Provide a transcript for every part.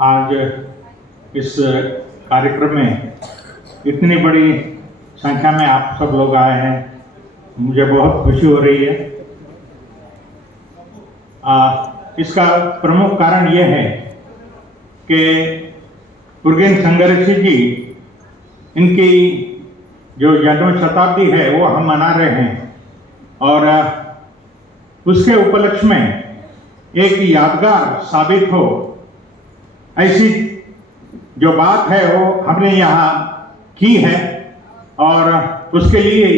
आज इस कार्यक्रम में इतनी बड़ी संख्या में आप सब लोग आए हैं, मुझे बहुत खुशी हो रही है। इसका प्रमुख कारण यह है कि उर्गेन संघर्षी जी, इनकी जो जन्म शताब्दी है वो हम मना रहे हैं और उसके उपलक्ष्य में एक यादगार साबित हो ऐसी जो बात है वो हमने यहाँ की है और उसके लिए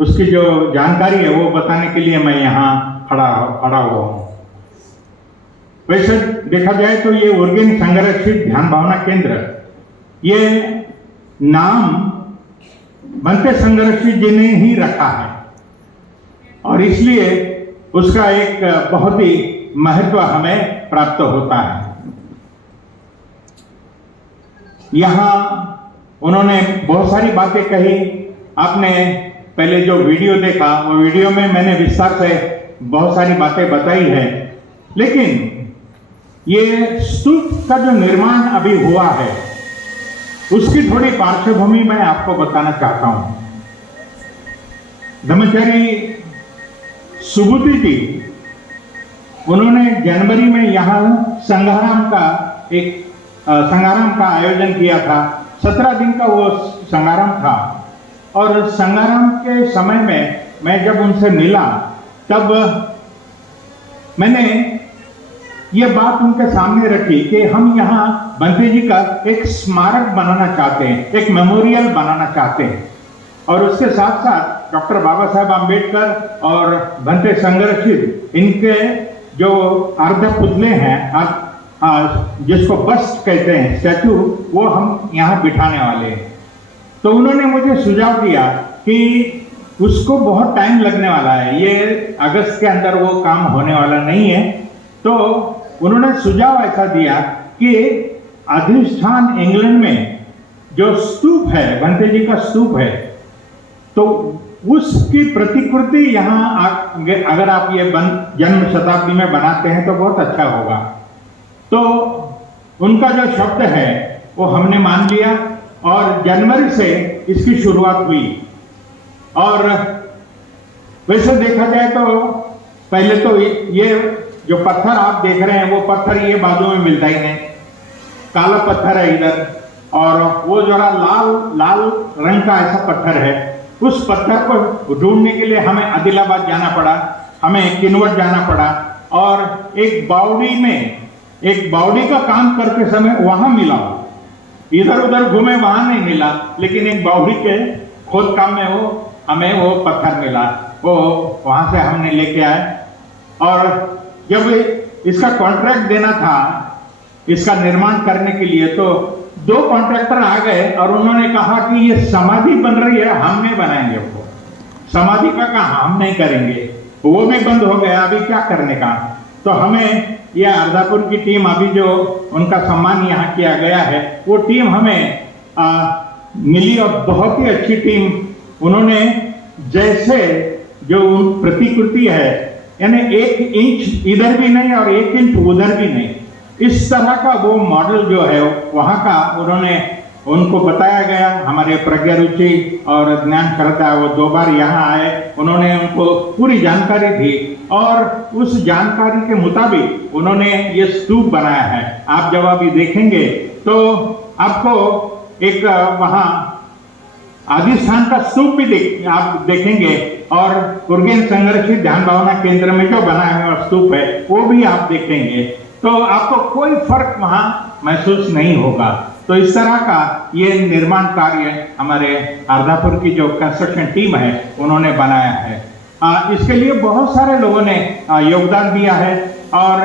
उसकी जो जानकारी है वो बताने के लिए मैं यहाँ खड़ा हुआ हूँ। वैसे देखा जाए तो ये उर्गेन संरक्षित ध्यान भावना केंद्र, ये नाम बनते संरक्षित जी ने ही रखा है और इसलिए उसका एक बहुत ही महत्व हमें प्राप्त होता है। यहाँ उन्होंने बहुत सारी बातें कही। आपने पहले जो वीडियो देखा वो वीडियो में मैंने विस्तार से बहुत सारी बातें बताई है, लेकिन ये स्तूप का जो निर्माण अभी हुआ है उसकी थोड़ी पार्श्वभूमि मैं आपको बताना चाहता हूं। ब्रह्मचारी सुबुद्धि जी, उन्होंने जनवरी में यहाँ संघाराम का आयोजन किया था। 17 दिन का वो संघाराम था और संघाराम के समय में मैं जब उनसे मिला तब मैंने ये बात उनके सामने रखी कि हम यहाँ बंते जी का एक स्मारक बनाना चाहते हैं, एक मेमोरियल बनाना चाहते हैं और उसके साथ साथ डॉक्टर बाबा साहेब आम्बेडकर और बंते संरक्षित, इनके जो अर्ध पुतले हैं, जिसको बस्ट कहते हैं, स्टैचू, वो हम यहाँ बिठाने वाले हैं। तो उन्होंने मुझे सुझाव दिया कि उसको बहुत टाइम लगने वाला है, ये अगस्त के अंदर वो काम होने वाला नहीं है। तो उन्होंने सुझाव ऐसा दिया कि अधिष्ठान इंग्लैंड में जो स्तूप है, बंते जी का स्तूप है, तो उसकी प्रतिकृति यहाँ अगर आप ये जन्म शताब्दी में बनाते हैं तो बहुत अच्छा होगा। तो उनका जो शब्द है वो हमने मान लिया और जनवरी से इसकी शुरुआत हुई। और वैसे देखा जाए तो पहले तो ये जो पत्थर आप देख रहे हैं वो पत्थर ये बाजू में मिलता ही नहीं, काला पत्थर है इधर और वो जरा लाल रंग का ऐसा पत्थर है। उस पत्थर को ढूंढने के लिए हमें आदिलाबाद जाना पड़ा, हमें किन्नौर जाना पड़ा और एक बावड़ी का काम करते समय वहां मिला। इधर उधर घूमे वहां नहीं मिला, लेकिन एक बावड़ी के खोद काम में हमें वो पत्थर मिला, वो वहां से हमने लेके आए। और जब इसका कॉन्ट्रैक्ट देना था इसका निर्माण करने के लिए, तो 2 कॉन्ट्रैक्टर आ गए और उन्होंने कहा कि ये समाधि बन रही है, हम नहीं बनाएंगे, वो समाधि का काम हम नहीं करेंगे, वो भी बंद हो गया, अभी क्या करने का। तो हमें यह अर्धापुर की टीम, अभी जो उनका सम्मान यहाँ किया गया है, वो टीम हमें मिली और बहुत ही अच्छी टीम। उन्होंने जैसे जो प्रतिकृति है, यानी 1 इंच इधर भी नहीं और 1 इंच उधर भी नहीं, इस तरह का वो मॉडल जो है वहाँ का उनको बताया गया। हमारे प्रज्ञा रुचि और ज्ञान श्रद्धा, वो 2 बार यहाँ आए, उन्होंने उनको पूरी जानकारी दी और उस जानकारी के मुताबिक उन्होंने ये स्तूप बनाया है। आप जब अभी देखेंगे तो आपको एक वहाँ अधिष्ठान का स्तूप भी आप देखेंगे और उर्गेन संरक्षित ध्यान भावना केंद्र में जो बना हुआ स्तूप है वो भी आप देखेंगे, तो आपको कोई फर्क वहां महसूस नहीं होगा। तो इस तरह का ये निर्माण कार्य हमारे अर्धापुर की जो कंस्ट्रक्शन टीम है उन्होंने बनाया है। इसके लिए बहुत सारे लोगों ने योगदान दिया है और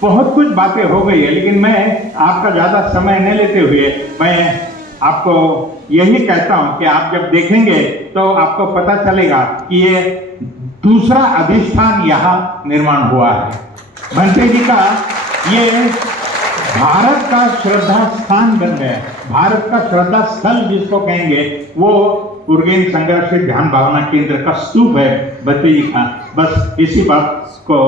बहुत कुछ बातें हो गई है, लेकिन मैं आपका ज्यादा समय नहीं लेते हुए मैं आपको यही कहता हूं कि आप जब देखेंगे तो आपको पता चलेगा कि ये दूसरा अधिष्ठान यहाँ निर्माण हुआ है। बंते जी का ये भारत का श्रद्धा स्थान बन गया, भारत का श्रद्धा स्थल जिसको कहेंगे वो उर्गेन संरक्षित ध्यान भावना केंद्र का स्तूप है बंते जी का। बस इसी बात को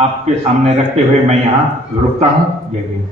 आपके सामने रखते हुए मैं यहाँ रुकता हूँ। जय हिंद।